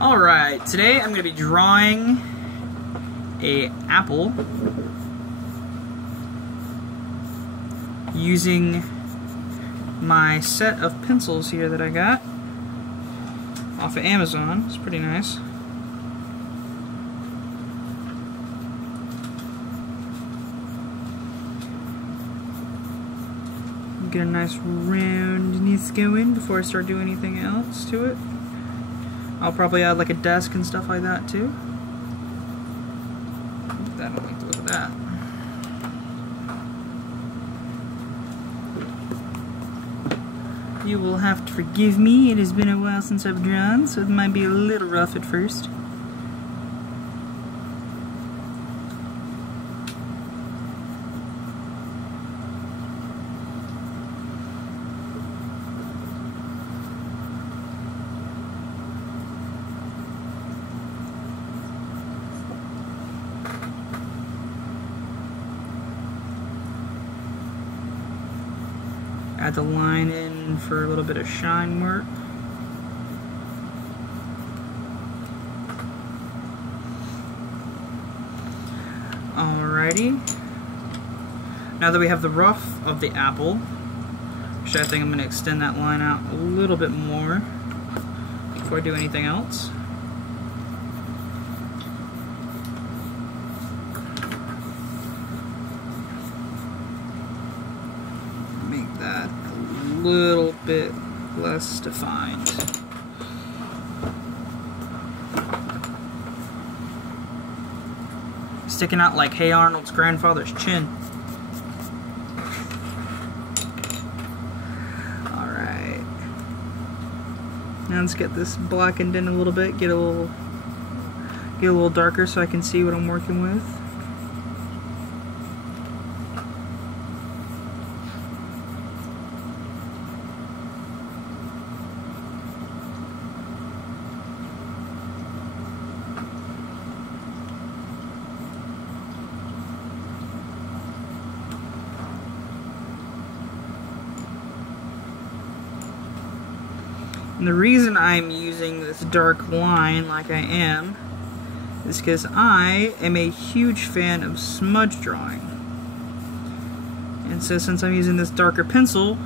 Alright, today I'm going to be drawing an apple using my set of pencils here that I got off of Amazon. It's pretty nice. Get a nice roundness going before I start doing anything else to it. I'll probably add like a desk and stuff like that too. I don't like the look of that. You will have to forgive me, it has been a while since I've drawn, so it might be a little rough at first. Add the line in for a little bit of shine work. Alrighty. Now that we have the rough of the apple, which I think I'm going to extend that line out a little bit more before I do anything else. Make that a little bit less defined. Sticking out like Hey Arnold's grandfather's chin. Alright. Now let's get this blackened in a little bit, get a little darker so I can see what I'm working with. And the reason I'm using this dark line like I am is because I am a huge fan of smudge drawing. And so since I'm using this darker pencil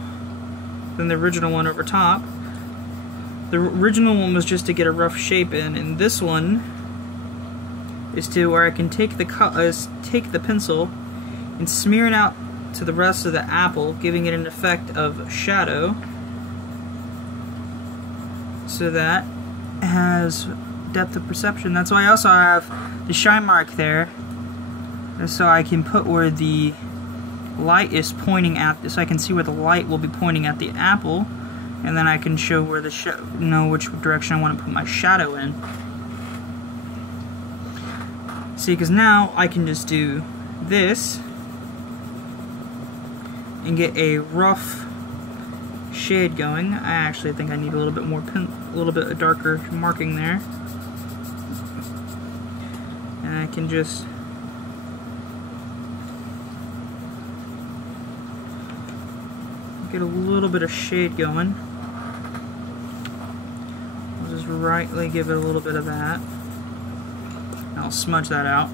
than the original one over top, the original one was just to get a rough shape in, and this one is to where I can take the pencil and smear it out to the rest of the apple, giving it an effect of shadow, so that it has depth of perception. That's why I also have the shine mark there, so I can put where the light is pointing at, so I can see where the light will be pointing at the apple, and then I can show where the know which direction I want to put my shadow in. See, because now I can just do this and get a rough shade going. I actually think I need a little bit more a little bit darker marking there, and I can just get a little bit of shade going. I'll just rightly give it a little bit of that, and I'll smudge that out.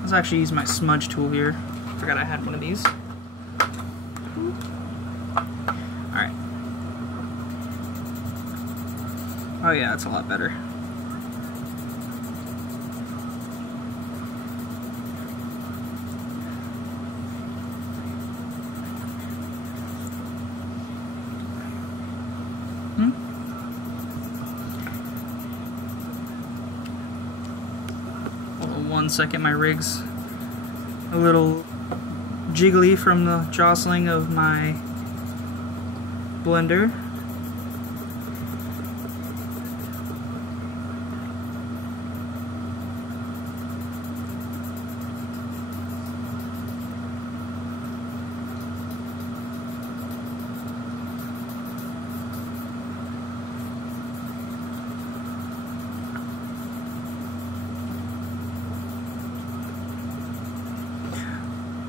Let's actually use my smudge tool here. Forgot I had one of these. Alright. Oh yeah, that's a lot better. Hold on 1 second, my rig's a little jiggly from the jostling of my blender.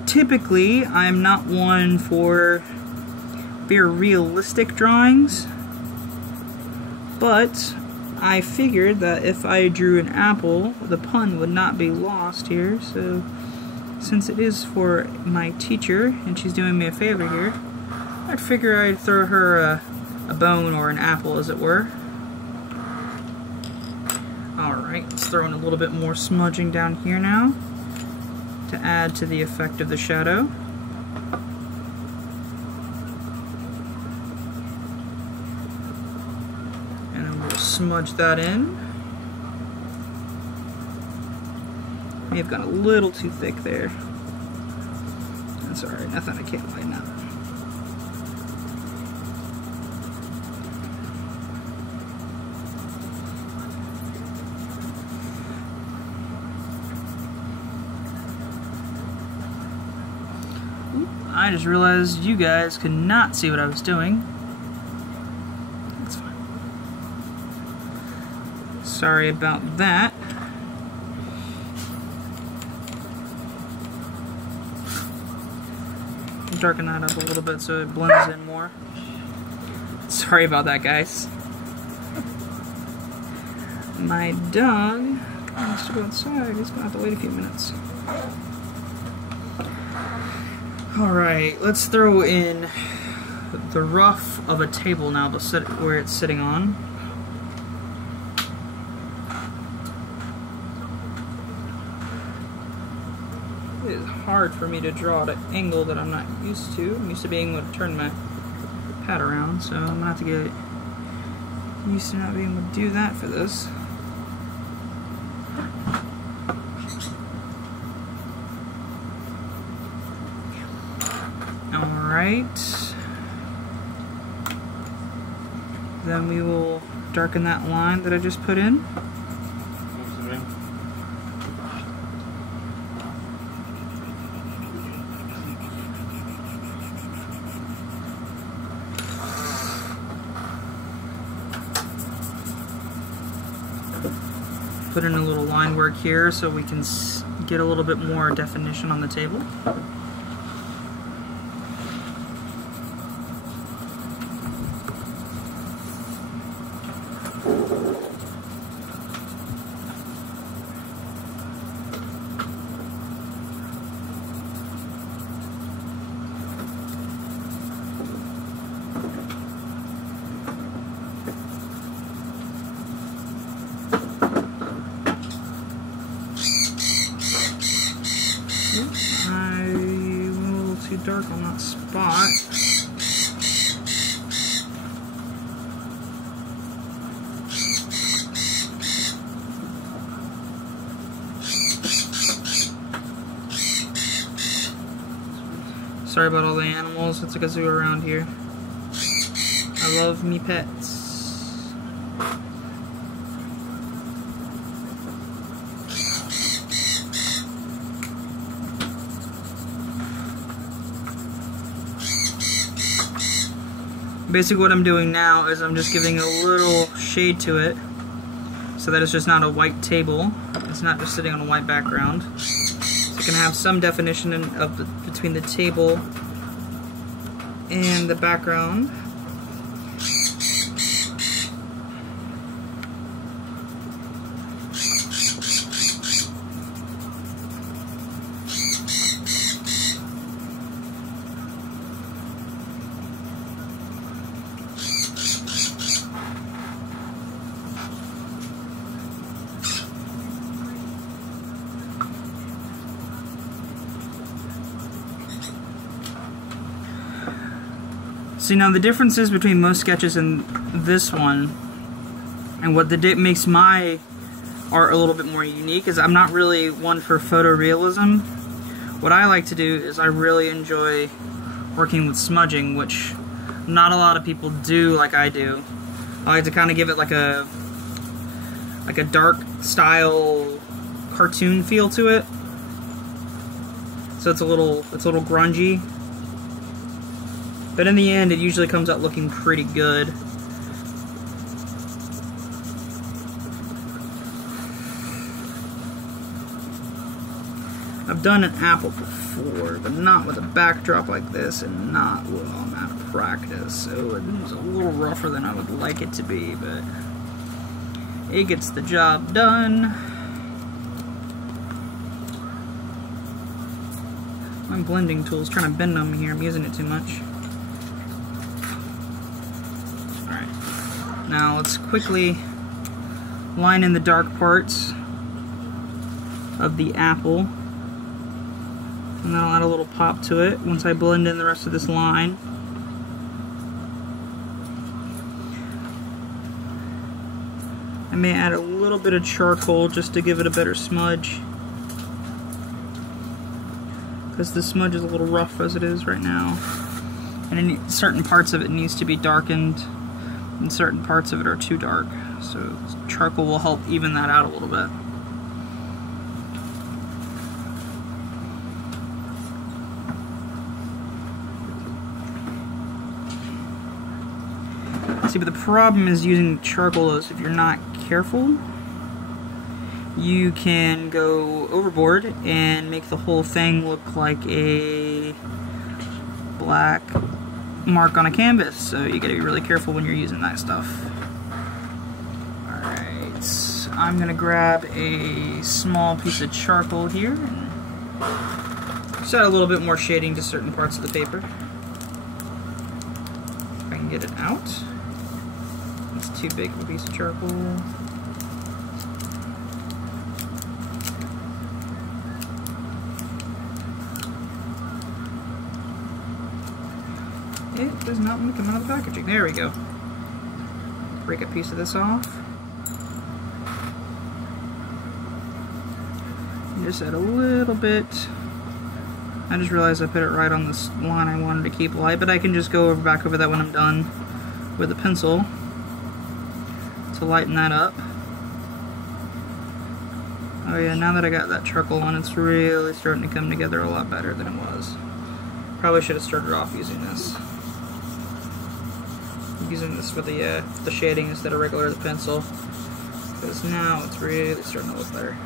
Typically, I'm not one for very realistic drawings. But I figured that if I drew an apple, the pun would not be lost here, so since it is for my teacher, and she's doing me a favor here, I'd figure I'd throw her a bone or an apple, as it were. Alright, let's throw in a little bit more smudging down here now to add to the effect of the shadow. And then we'll smudge that in. May have gone a little too thick there. That's alright, nothing I can't lighten up. I just realized you guys could not see what I was doing. That's fine. Sorry about that. Darken that up a little bit so it blends in more. Sorry about that, guys. My dog wants to go outside. He's gonna have to wait a few minutes. Alright, let's throw in the rough of a table now, where it's sitting on. It is hard for me to draw at an angle that I'm not used to. I'm used to being able to turn my pad around, so I'm going to have to get used to not being able to do that for this. Alright. Then we will darken that line that I just put in. Put in a little line work here so we can get a little bit more definition on the table. I'm a little too dark on that spot. Sorry about all the animals. It's like a zoo around here. I love me pets. Basically what I'm doing now is I'm just giving a little shade to it so that it's just not a white table. It's not just sitting on a white background. So you can have some definition between the table and the background. See, now the differences between most sketches and this one, and what makes my art a little bit more unique, is I'm not really one for photorealism. What I like to do is I really enjoy working with smudging, which not a lot of people do like I do. I like to kind of give it like a dark style cartoon feel to it. So it's a little grungy. But in the end, it usually comes out looking pretty good. I've done an apple before, but not with a backdrop like this and not with all that practice. So it's a little rougher than I would like it to be, but it gets the job done. My blending tool's trying to bend on me here. I'm using it too much. Alright. Now let's quickly line in the dark parts of the apple. And that'll add a little pop to it once I blend in the rest of this line. I may add a little bit of charcoal just to give it a better smudge, because the smudge is a little rough as it is right now. And in certain parts of it needs to be darkened, and certain parts of it are too dark. So charcoal will help even that out a little bit. See, but the problem is using charcoal is if you're not careful, you can go overboard and make the whole thing look like a black mark on a canvas. So you gotta be really careful when you're using that stuff. Alright, I'm gonna grab a small piece of charcoal here and just add a little bit more shading to certain parts of the paper. If I can get it out. It's too big of a piece of charcoal. It does not want to come out of the packaging. There we go. Break a piece of this off. And just add a little bit. I just realized I put it right on this line I wanted to keep light, but I can just go back over that when I'm done with a pencil to lighten that up. Oh yeah, now that I got that charcoal on, it's really starting to come together a lot better than it was. Probably should have started off using this. Using this for the shading instead of regular pencil, because now it's really starting to look better.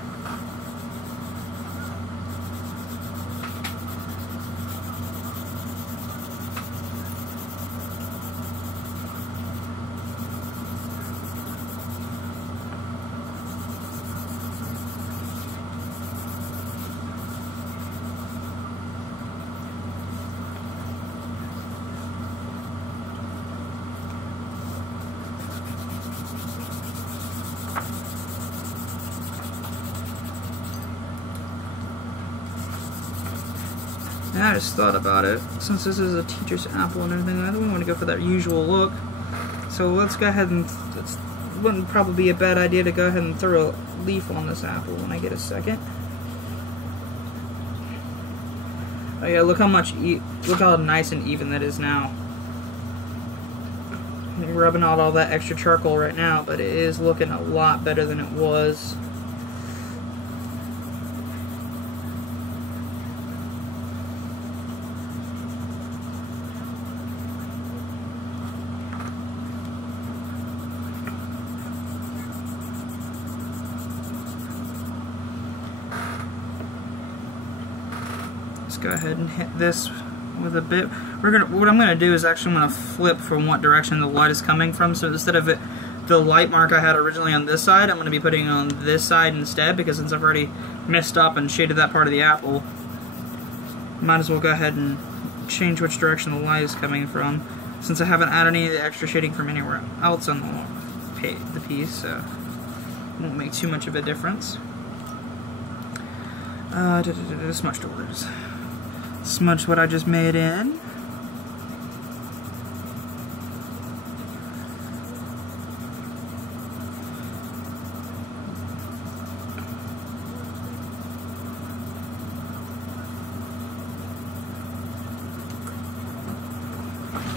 I just thought about it. Since this is a teacher's apple and everything, I don't want to go for that usual look. So let's go ahead and, it wouldn't probably be a bad idea to go ahead and throw a leaf on this apple when I get a second. Oh yeah, look how nice and even that is now. I'm rubbing out all that extra charcoal right now, but it is looking a lot better than it was. Go ahead and hit this with a bit. What I'm gonna do is actually I'm gonna flip from what direction the light is coming from. So instead of the light mark I had originally on this side, I'm gonna be putting it on this side instead, because since I've already messed up and shaded that part of the apple, might as well go ahead and change which direction the light is coming from, since I haven't added any of the extra shading from anywhere else on the piece, so it won't make too much of a difference. Smudge tool. Smudge what I just made in.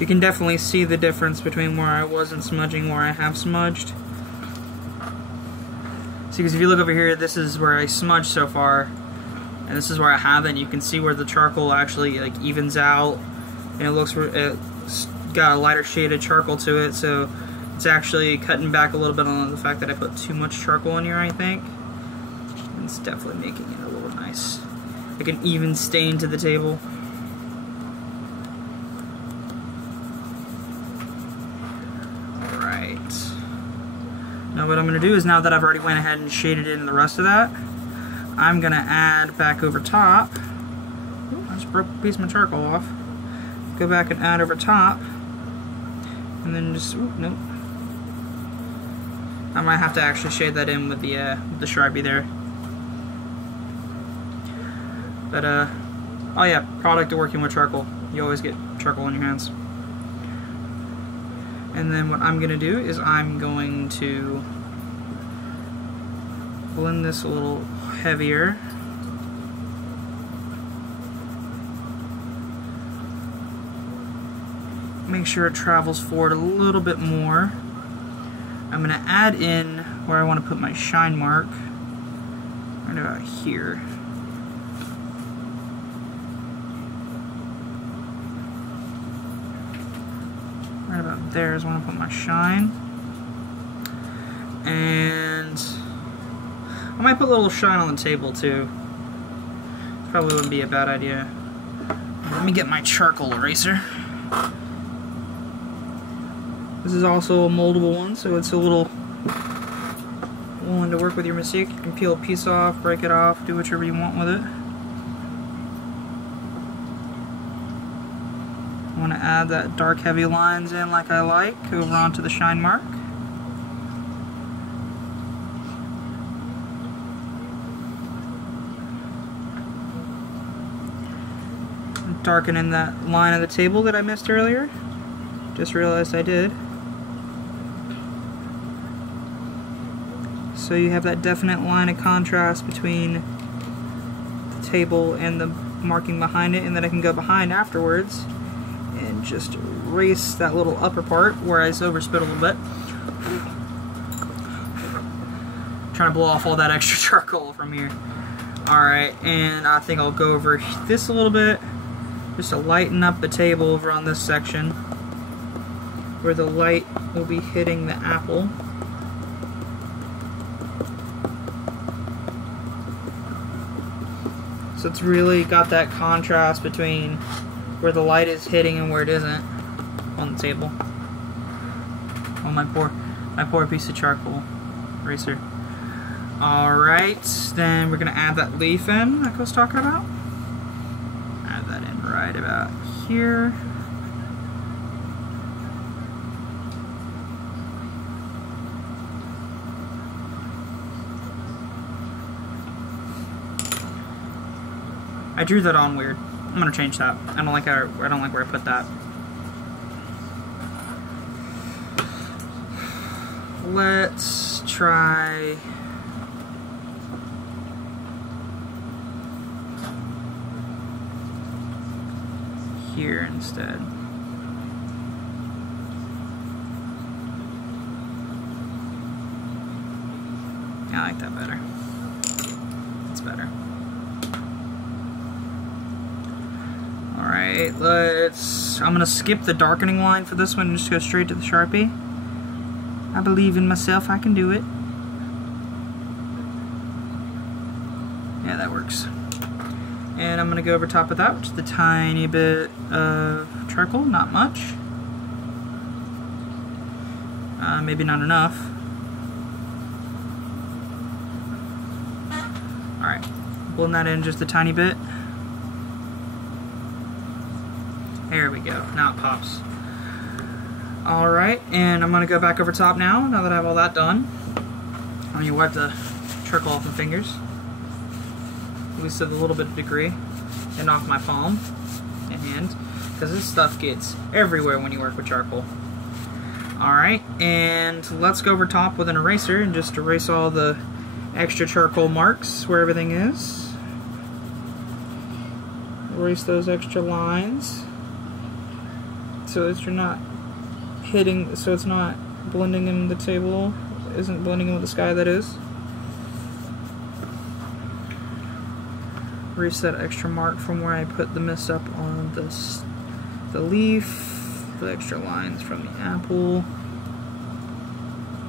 You can definitely see the difference between where I wasn't smudging, where I have smudged. See, because if you look over here, this is where I smudged so far. And this is where I have it, and you can see where the charcoal actually like evens out, and it's got a lighter shade of charcoal to it, so it's actually cutting back a little bit on the fact that I put too much charcoal in here, I think. And it's definitely making it a little nice. like an even stain to the table. Alright. Now what I'm going to do is, now that I've already went ahead and shaded in the rest of that, I'm going to add back over top. Ooh, I just broke a piece of my charcoal off. Go back and add over top. And then just, ooh, nope. I might have to actually shade that in with the Sharpie there. But, oh yeah, product of working with charcoal. You always get charcoal in your hands. And then what I'm going to do is I'm going to blend this a little heavier. Make sure it travels forward a little bit more. I'm going to add in where I want to put my shine mark, right about here. Right about there is where I want to put my shine. And I might put a little shine on the table too. Probably wouldn't be a bad idea. Let me get my charcoal eraser. This is also a moldable one, so it's a little one to work with your mistake. You can peel a piece off, break it off, do whatever you want with it. I want to add that dark heavy lines in like I like, over onto the shine mark. Darken in that line of the table that I missed earlier. Just realized I did. So you have that definite line of contrast between the table and the marking behind it, and then I can go behind afterwards and just erase that little upper part where I overspit a little bit. Trying to blow off all that extra charcoal from here. Alright, and I think I'll go over this a little bit just to lighten up the table over on this section where the light will be hitting the apple. So it's really got that contrast between where the light is hitting and where it isn't on the table. Oh, my poor piece of charcoal eraser. Alright, then we're going to add that leaf in like I was talking about. Add that in right about here. I drew that on weird. I'm gonna change that. I don't like where I put that. Let's try here instead. Yeah, I like that better. That's better. Alright, I'm gonna skip the darkening line for this one and just go straight to the Sharpie. I believe in myself, I can do it. Yeah, that works. And I'm gonna go over top of that with just a tiny bit of charcoal, not much. Maybe not enough. Alright, blend that in just a tiny bit. There we go, now it pops. Alright, and I'm going to go back over top now that I have all that done. Let me wipe the charcoal off my fingers, at least to a little bit of degree, and off my palm and hand, because this stuff gets everywhere when you work with charcoal. Alright, and let's go over top with an eraser and just erase all the extra charcoal marks where everything is. Erase those extra lines, so that you're not hitting, so it's not blending in the table, isn't blending in with the sky, that is. Erase that extra mark from where I put the mist up on the leaf, the extra lines from the apple.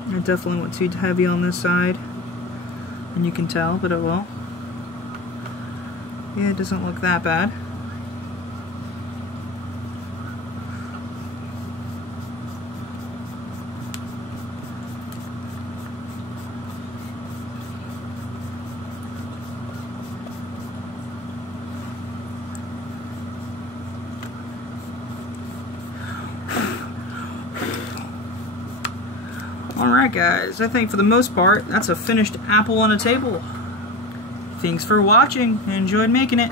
I definitely went too heavy on this side, and you can tell, but it will. Yeah, it doesn't look that bad. Alright guys, I think for the most part, that's a finished apple on a table. Thanks for watching. I enjoyed making it.